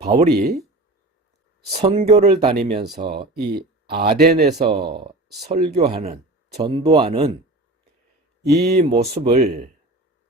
바울이 선교를 다니면서 이 아덴에서 설교하는, 전도하는 이 모습을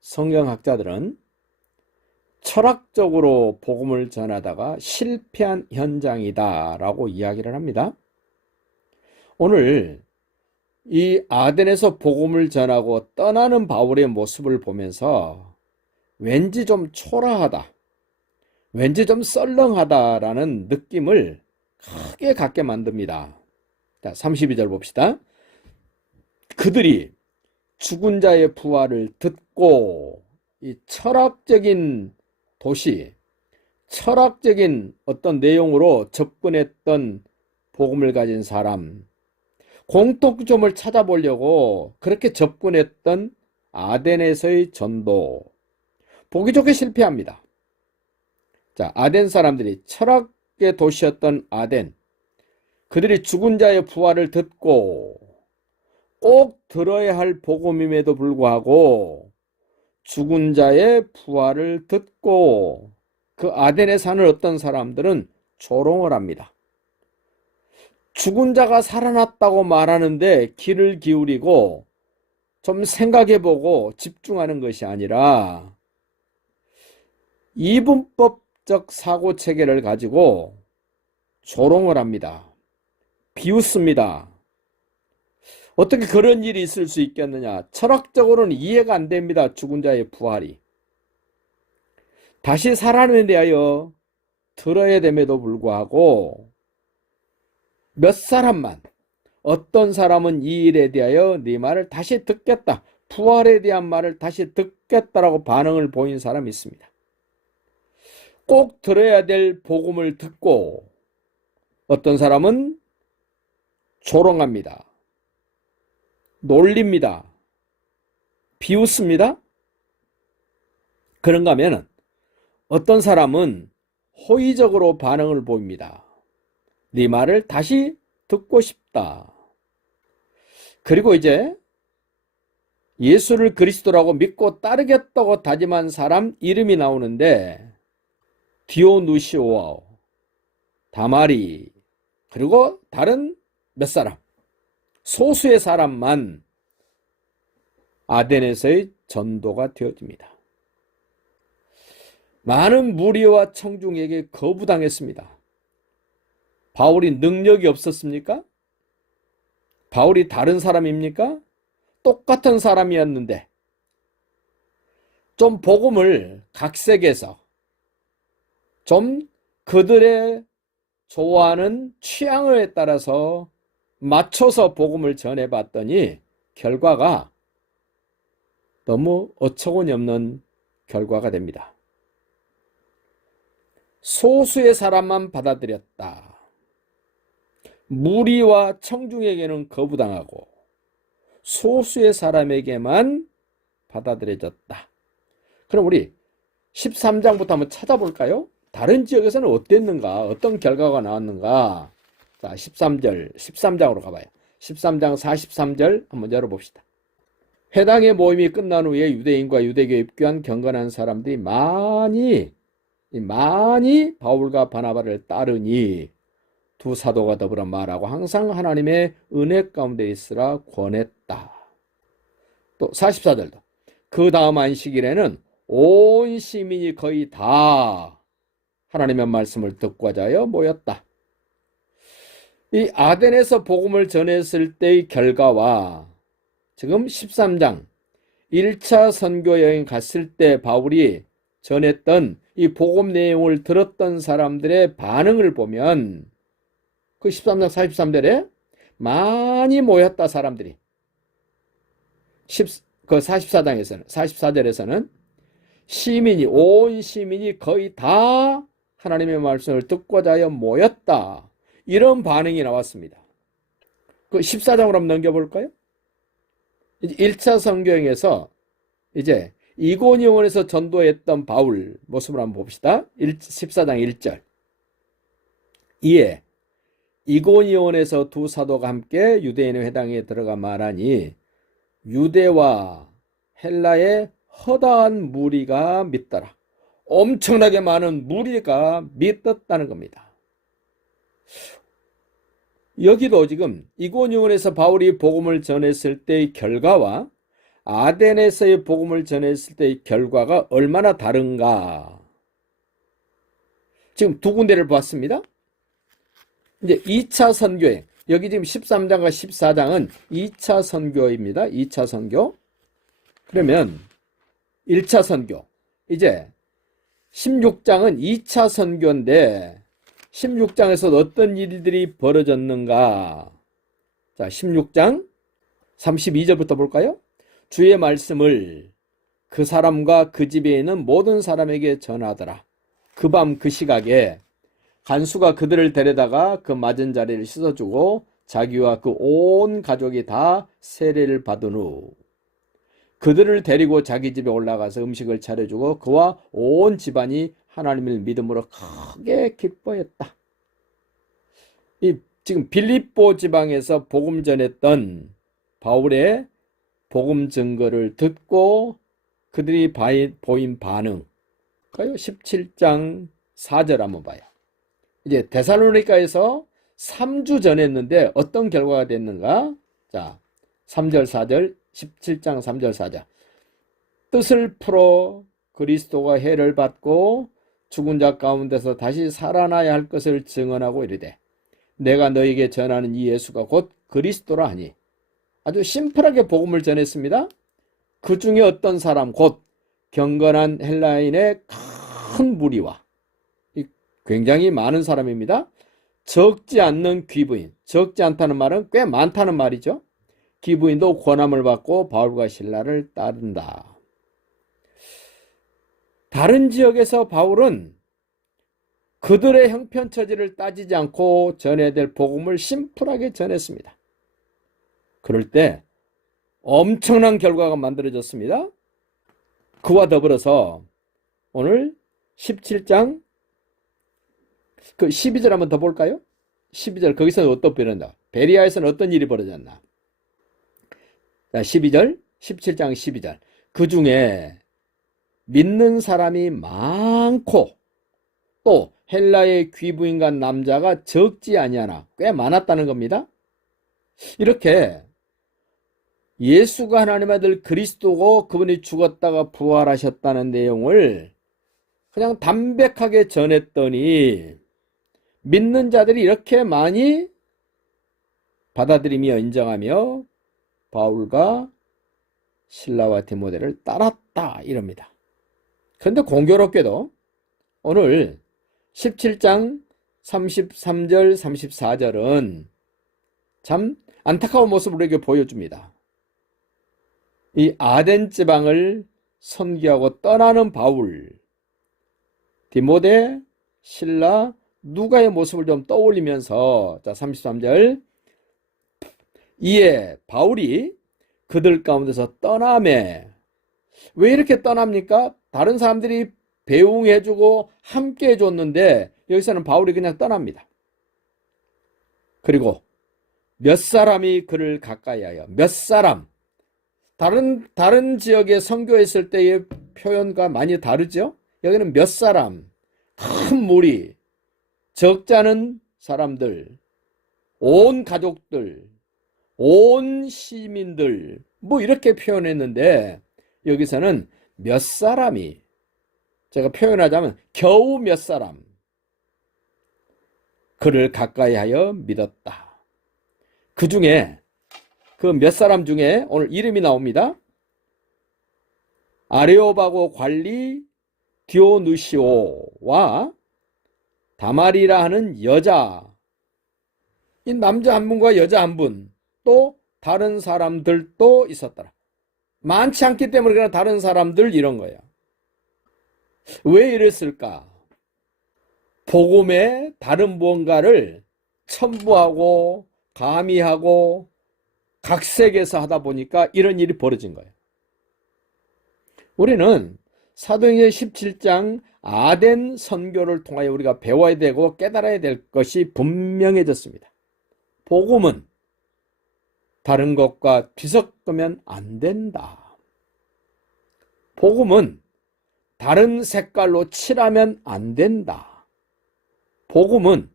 성경학자들은 철학적으로 복음을 전하다가 실패한 현장이다라고 이야기를 합니다. 오늘 이 아덴에서 복음을 전하고 떠나는 바울의 모습을 보면서 왠지 좀 초라하다, 왠지 좀 썰렁하다라는 느낌을 크게 갖게 만듭니다. 자, 32절 봅시다. 그들이 죽은 자의 부활을 듣고 이 철학적인 도시, 철학적인 어떤 내용으로 접근했던 복음을 가진 사람, 공통점을 찾아보려고 그렇게 접근했던 아덴에서의 전도, 보기 좋게 실패합니다. 자, 아덴 사람들이 철학의 도시였던 아덴, 그들이 죽은 자의 부활을 듣고 꼭 들어야 할 복음임에도 불구하고 죽은 자의 부활을 듣고 그 아덴에 사는 어떤 사람들은 조롱을 합니다. 죽은 자가 살아났다고 말하는데 귀를 기울이고 좀 생각해보고 집중하는 것이 아니라 이분법적 사고체계를 가지고 조롱을 합니다. 비웃습니다. 어떻게 그런 일이 있을 수 있겠느냐? 철학적으로는 이해가 안 됩니다. 죽은 자의 부활이. 다시 살아나는 대하여 들어야 됨에도 불구하고 몇 사람만, 어떤 사람은 이 일에 대하여 네 말을 다시 듣겠다, 부활에 대한 말을 다시 듣겠다라고 반응을 보인 사람이 있습니다. 꼭 들어야 될 복음을 듣고 어떤 사람은 조롱합니다. 놀립니다. 비웃습니다. 그런가 하면 어떤 사람은 호의적으로 반응을 보입니다. 네 말을 다시 듣고 싶다. 그리고 이제 예수를 그리스도라고 믿고 따르겠다고 다짐한 사람 이름이 나오는데 디오누시오와 다마리, 그리고 다른 몇 사람, 소수의 사람만 아덴에서의 전도가 되어집니다. 많은 무리와 청중에게 거부당했습니다. 바울이 능력이 없었습니까? 바울이 다른 사람입니까? 똑같은 사람이었는데 좀 복음을 각색해서 좀 그들의 좋아하는 취향에 따라서 맞춰서 복음을 전해봤더니 결과가 너무 어처구니 없는 결과가 됩니다. 소수의 사람만 받아들였다. 무리와 청중에게는 거부당하고 소수의 사람에게만 받아들여졌다. 그럼 우리 13장부터 한번 찾아볼까요? 다른 지역에서는 어땠는가? 어떤 결과가 나왔는가? 자, 13장으로 가봐요. 13장 43절 한번 열어봅시다. 회당의 모임이 끝난 후에 유대인과 유대교에 입교한 경건한 사람들이 많이 바울과 바나바를 따르니 두 사도가 더불어 말하고 항상 하나님의 은혜 가운데 있으라 권했다. 또 44절도 그 다음 안식일에는 온 시민이 거의 다 하나님의 말씀을 듣고자 하여 모였다. 이 아덴에서 복음을 전했을 때의 결과와 지금 13장 1차 선교 여행 갔을 때 바울이 전했던 이 복음 내용을 들었던 사람들의 반응을 보면 그 13장 43절에 많이 모였다 사람들이. 그 44절에서는 온 시민이 거의 다 하나님의 말씀을 듣고자 하여 모였다. 이런 반응이 나왔습니다. 그 14장으로 한번 넘겨볼까요? 1차 선교행에서 이제 이고니온에서 전도했던 바울 모습을 한번 봅시다. 14장 1절. 이에 이고니온에서 두 사도가 함께 유대인의 회당에 들어가 말하니 유대와 헬라의 허다한 무리가 믿더라. 엄청나게 많은 무리가 믿었다는 겁니다. 여기도 지금 이고니온에서 바울이 복음을 전했을 때의 결과와 아덴에서의 복음을 전했을 때의 결과가 얼마나 다른가. 지금 두 군데를 봤습니다. 이제 2차 선교행. 여기 지금 13장과 14장은 2차 선교입니다. 2차 선교. 그러면 1차 선교. 이제 16장은 2차 선교인데 16장에서 어떤 일들이 벌어졌는가? 자, 16장 32절부터 볼까요? 주의 말씀을 그 사람과 그 집에 있는 모든 사람에게 전하더라. 그 밤 그 시각에 간수가 그들을 데려다가 그 맞은 자리를 씻어주고 자기와 그 온 가족이 다 세례를 받은 후 그들을 데리고 자기 집에 올라가서 음식을 차려주고 그와 온 집안이 하나님을 믿음으로 크게 기뻐했다. 지금 빌립보 지방에서 복음 전했던 바울의 복음 증거를 듣고 그들이 보인 반응. 17장 4절 한번 봐요. 이제 데살로니가에서 3주 전했는데 어떤 결과가 됐는가? 자, 3절 4절 17장 3절 4절. 뜻을 풀어 그리스도가 해를 받고 죽은 자 가운데서 다시 살아나야 할 것을 증언하고 이르되 내가 너에게 전하는 이 예수가 곧 그리스도라 하니. 아주 심플하게 복음을 전했습니다. 그 중에 어떤 사람 곧 경건한 헬라인의 큰 무리와 굉장히 많은 사람입니다. 적지 않는 귀부인, 적지 않다는 말은 꽤 많다는 말이죠. 귀부인도 권함을 받고 바울과 실라를 따른다. 다른 지역에서 바울은 그들의 형편처지를 따지지 않고 전해야 될 복음을 심플하게 전했습니다. 그럴 때 엄청난 결과가 만들어졌습니다. 그와 더불어서 오늘 17장 그 12절 한번 더 볼까요? 12절 거기서는 어떤 벌어졌나? 베리아에서는 어떤 일이 벌어졌나? 자, 12절 17장 12절 그 중에 믿는 사람이 많고 또 헬라의 귀부인과 남자가 적지 아니하나 꽤 많았다는 겁니다. 이렇게 예수가 하나님의 아들 그리스도고 그분이 죽었다가 부활하셨다는 내용을 그냥 담백하게 전했더니 믿는 자들이 이렇게 많이 받아들이며 인정하며 바울과 실라와 디모데를 따랐다 이럽니다. 그런데 공교롭게도 오늘 17장 33절 34절은 참 안타까운 모습을 우리에게 보여줍니다. 이 아덴 지방을 선교하고 떠나는 바울, 디모데, 실라, 누가의 모습을 좀 떠올리면서 자 33절 이에 바울이 그들 가운데서 떠나매. 왜 이렇게 떠납니까? 다른 사람들이 배웅해주고 함께 해줬는데 여기서는 바울이 그냥 떠납니다. 그리고 몇 사람이 그를 가까이 하여 몇 사람 다른 지역에 선교했을 때의 표현과 많이 다르죠? 여기는 몇 사람, 큰 무리, 적지 않은 사람들, 온 가족들, 온 시민들 뭐 이렇게 표현했는데 여기서는 몇 사람이 제가 표현하자면 겨우 몇 사람 그를 가까이 하여 믿었다. 그 중에 그 몇 사람 중에 오늘 이름이 나옵니다. 아레오바고 관리 디오누시오와 다말이라 하는 여자, 이 남자 한 분과 여자 한 분, 또 다른 사람들도 있었더라. 많지 않기 때문에 그냥 다른 사람들 이런 거예요. 왜 이랬을까? 복음의 다른 무언가를 첨부하고 가미하고 각색해서 하다 보니까 이런 일이 벌어진 거예요. 우리는 사도행전 17장 아덴 선교를 통하여 우리가 배워야 되고 깨달아야 될 것이 분명해졌습니다. 복음은 다른 것과 뒤섞으면 안 된다. 복음은 다른 색깔로 칠하면 안 된다. 복음은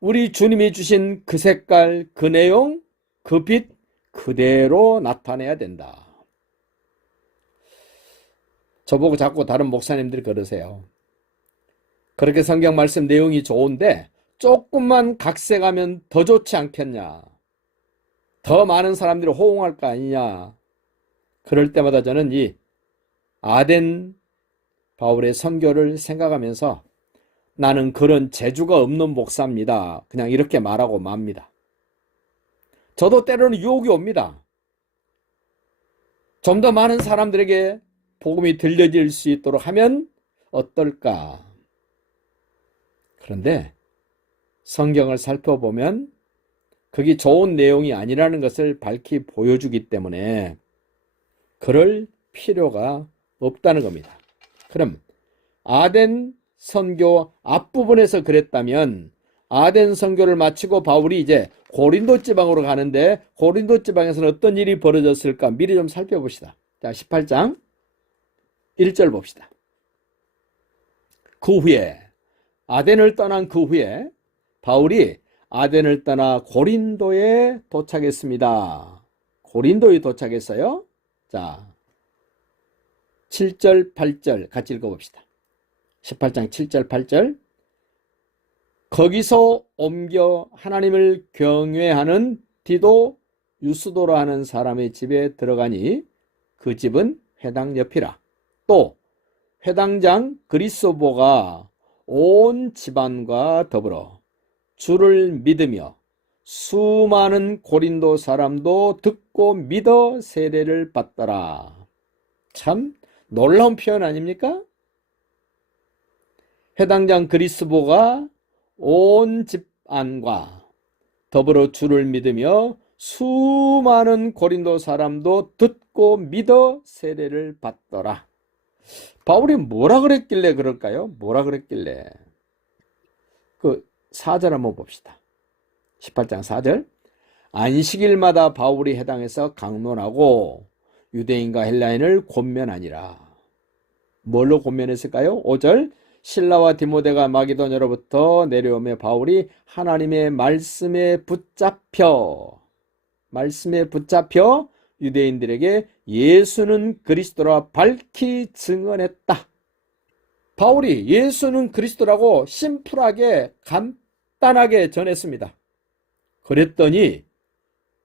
우리 주님이 주신 그 색깔, 그 내용, 그 빛 그대로 나타내야 된다. 저보고 자꾸 다른 목사님들이 그러세요. 그렇게 성경 말씀 내용이 좋은데 조금만 각색하면 더 좋지 않겠냐. 더 많은 사람들이 호응할 거 아니냐. 그럴 때마다 저는 이 아덴 바울의 선교를 생각하면서 나는 그런 재주가 없는 목사입니다. 그냥 이렇게 말하고 맙니다. 저도 때로는 유혹이 옵니다. 좀 더 많은 사람들에게 복음이 들려질 수 있도록 하면 어떨까? 그런데 성경을 살펴보면 그게 좋은 내용이 아니라는 것을 밝히 보여주기 때문에 그럴 필요가 없다는 겁니다. 그럼 아덴 선교 앞부분에서 그랬다면 아덴 선교를 마치고 바울이 이제 고린도 지방으로 가는데 고린도 지방에서는 어떤 일이 벌어졌을까 미리 좀 살펴봅시다. 자, 18장 1절 봅시다. 그 후에 아덴을 떠난 그 후에 바울이 아덴을 떠나 고린도에 도착했습니다. 고린도에 도착했어요. 자, 7절, 8절 같이 읽어봅시다. 18장 7절, 8절. 거기서 옮겨 하나님을 경외하는 디도 유스도라 하는 사람의 집에 들어가니 그 집은 회당 옆이라. 또 회당장 그리스도가 온 집안과 더불어 주를 믿으며 수많은 고린도 사람도 듣고 믿어 세례를 받더라. 참 놀라운 표현 아닙니까? 회당장 그리스도가 온 집안과 더불어 주를 믿으며 수많은 고린도 사람도 듣고 믿어 세례를 받더라. 바울이 뭐라 그랬길래 그럴까요? 뭐라 그랬길래? 그 4절 한번 봅시다. 18장 4절. 안식일마다 바울이 해당에서 강론하고 유대인과 헬라인을 권면하니라. 뭘로 권면했을까요? 5절. 실라와 디모데가 마게도냐로부터 내려오며 바울이 하나님의 말씀에 붙잡혀 유대인들에게 예수는 그리스도라 밝히 증언했다. 바울이 예수는 그리스도라고 심플하게 간단하게 전했습니다. 그랬더니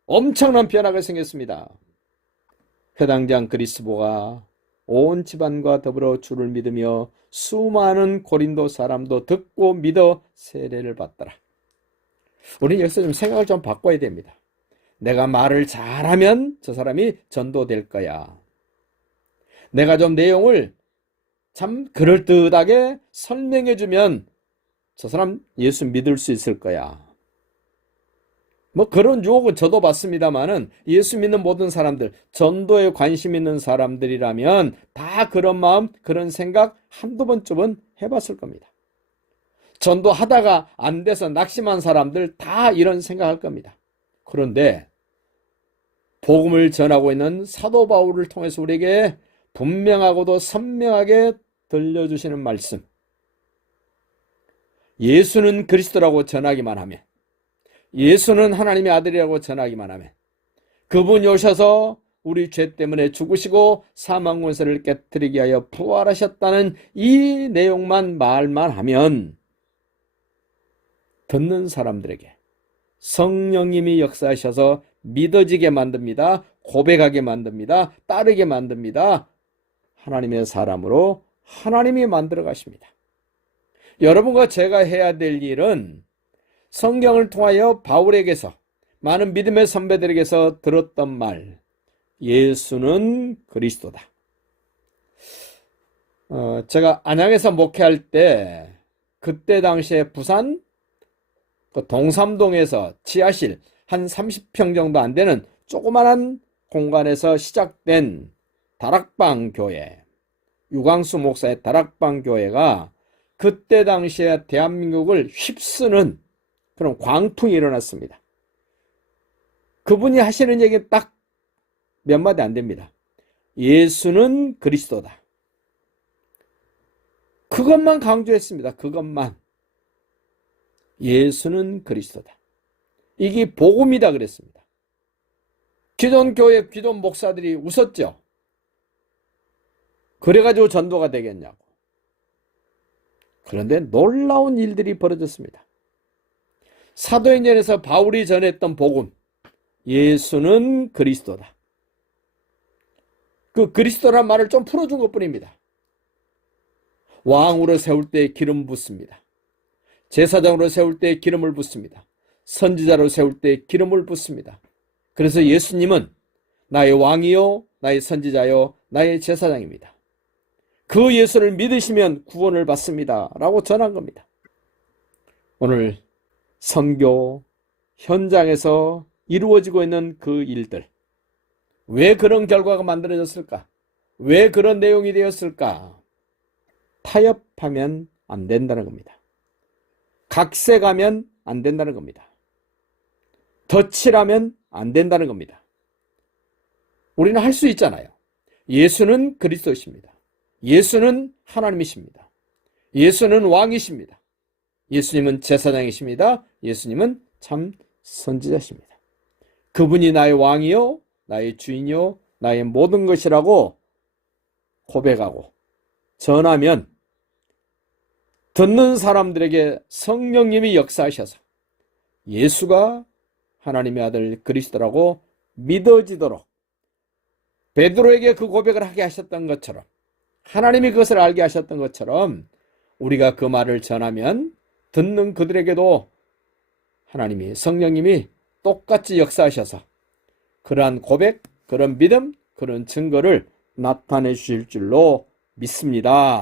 엄청난 변화가 생겼습니다. 회당장 그리스도가 온 집안과 더불어 주를 믿으며 수많은 고린도 사람도 듣고 믿어 세례를 받더라. 우리는 여기서 좀 생각을 좀 바꿔야 됩니다. 내가 말을 잘하면 저 사람이 전도될 거야. 내가 좀 내용을 참 그럴듯하게 설명해주면 저 사람 예수 믿을 수 있을 거야. 뭐 그런 유혹은 저도 받습니다만은 예수 믿는 모든 사람들, 전도에 관심 있는 사람들이라면 다 그런 마음, 그런 생각 한두 번쯤은 해봤을 겁니다. 전도하다가 안 돼서 낙심한 사람들 다 이런 생각할 겁니다. 그런데 복음을 전하고 있는 사도 바울을 통해서 우리에게 분명하고도 선명하게 들려주시는 말씀. 예수는 그리스도라고 전하기만 하면, 예수는 하나님의 아들이라고 전하기만 하면, 그분이 오셔서 우리 죄 때문에 죽으시고 사망 권세를 깨뜨리기 위하여 부활하셨다는 이 내용만 말만 하면 듣는 사람들에게 성령님이 역사하셔서 믿어지게 만듭니다. 고백하게 만듭니다. 따르게 만듭니다. 하나님의 사람으로 하나님이 만들어 가십니다. 여러분과 제가 해야 될 일은 성경을 통하여 바울에게서 많은 믿음의 선배들에게서 들었던 말, 예수는 그리스도다. 제가 안양에서 목회할 때 그때 당시에 부산 동삼동에서 지하실 한 30평 정도 안 되는 조그만한 공간에서 시작된 다락방 교회, 유광수 목사의 다락방 교회가 그때 당시에 대한민국을 휩쓰는 그런 광풍이 일어났습니다. 그분이 하시는 얘기는 딱 몇 마디 안 됩니다. 예수는 그리스도다. 그것만 강조했습니다. 그것만. 예수는 그리스도다. 이게 복음이다 그랬습니다. 기존 교회, 기존 목사들이 웃었죠. 그래가지고 전도가 되겠냐고. 그런데 놀라운 일들이 벌어졌습니다. 사도행전에서 바울이 전했던 복음, 예수는 그리스도다. 그 그리스도란 말을 좀 풀어준 것뿐입니다. 왕으로 세울 때 기름 붓습니다. 제사장으로 세울 때 기름을 붓습니다. 선지자로 세울 때 기름을 붓습니다. 그래서 예수님은 나의 왕이요, 나의 선지자요, 나의 제사장입니다. 그 예수를 믿으시면 구원을 받습니다. 라고 전한 겁니다. 오늘 선교 현장에서 이루어지고 있는 그 일들, 왜 그런 결과가 만들어졌을까? 왜 그런 내용이 되었을까? 타협하면 안 된다는 겁니다. 각색하면 안 된다는 겁니다. 덧칠하면 안 된다는 겁니다. 우리는 할 수 있잖아요. 예수는 그리스도이십니다. 예수는 하나님이십니다. 예수는 왕이십니다. 예수님은 제사장이십니다. 예수님은 참 선지자십니다. 그분이 나의 왕이요, 나의 주인이요, 나의 모든 것이라고 고백하고 전하면 듣는 사람들에게 성령님이 역사하셔서 예수가 하나님의 아들 그리스도라고 믿어지도록 베드로에게 그 고백을 하게 하셨던 것처럼, 하나님이 그것을 알게 하셨던 것처럼 우리가 그 말을 전하면 듣는 그들에게도 하나님이, 성령님이 똑같이 역사하셔서 그러한 고백, 그런 믿음, 그런 증거를 나타내 주실 줄로 믿습니다.